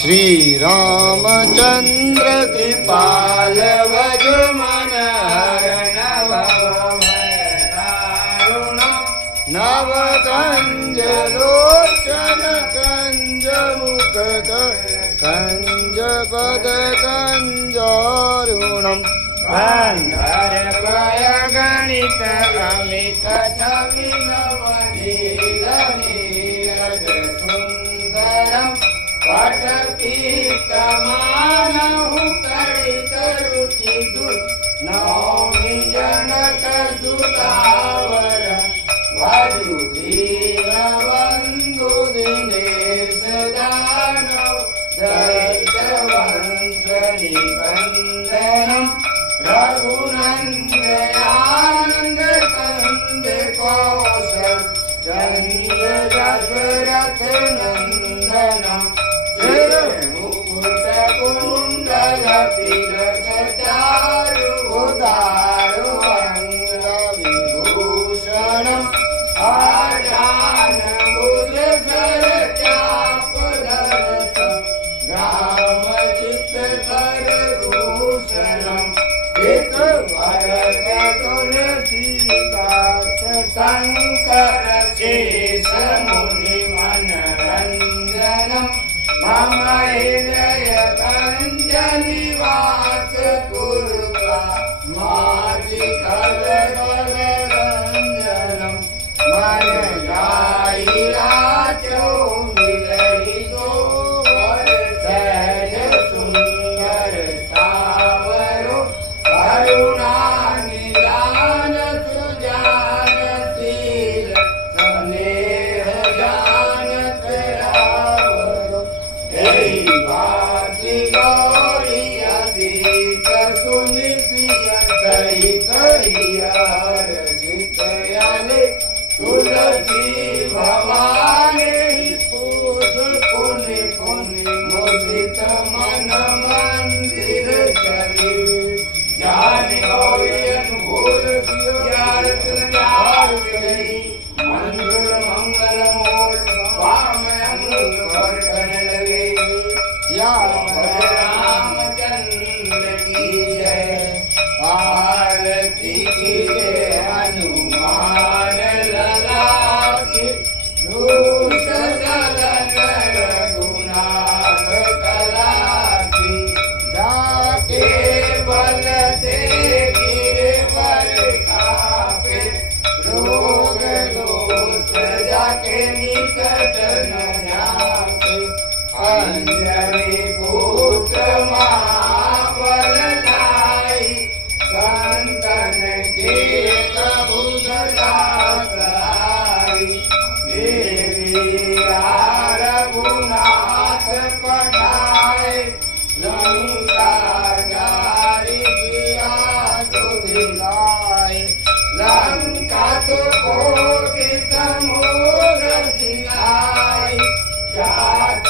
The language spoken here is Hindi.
श्री रामचंद्र कृपाल भज मन हरण नव कंज लोचन कंज मुखद कंज पद कंजारुणम गंधर्वय गणित अमित छवि नवनील नीरज सुंदरम पटपीतमानहु कड़ित रुचि नौमि जनक सुतावर वधुदीनबन्धु दिनेश दानव दैत्यवंश निबन्धनम् रघुनन्दयानन्द कंद कौशल चन्द्र दशरथ नन्दनम् मुकुट कुण्डल तिलक चारु उदारु अंग विभूषणम् आजान बुध सर चाप दरस ग्राम चित्तर भूषणम् एक भरत तुलसीदास शंकर शेष मुनि मनरंजनम् मम हृदय कंज निवास कुरुका माधि कल रंजनम मन जाई राजो मिलई दो वर सहज सुंदर सावरो करुणा निदान सुजान शील स्नेह जानत रावरो भाति गौरी अतीत सुनिशिय सहित हर्षितयाले तुलसी भवानी पूज पुनि पुनि मुदित मन मंदिर चली जानि गौरी अनुकूल ज्ञात गई मंगल मंगल मोल वाम अंग वर्तन लगे रामचंद्र की जय आरती की जय हनुमान लला की दूष दलन रघुनाथ कला की जाके बल से गिरे पर खापे रोग दोष जाके निकट न जाके अंजनी पुत्र महाबल लाई संतन के प्रभु सदा सहाय देवी रघुनाथ पठाए लंका जारी किया सुधिलाए लंका तो कोटि समूह सिलाए जात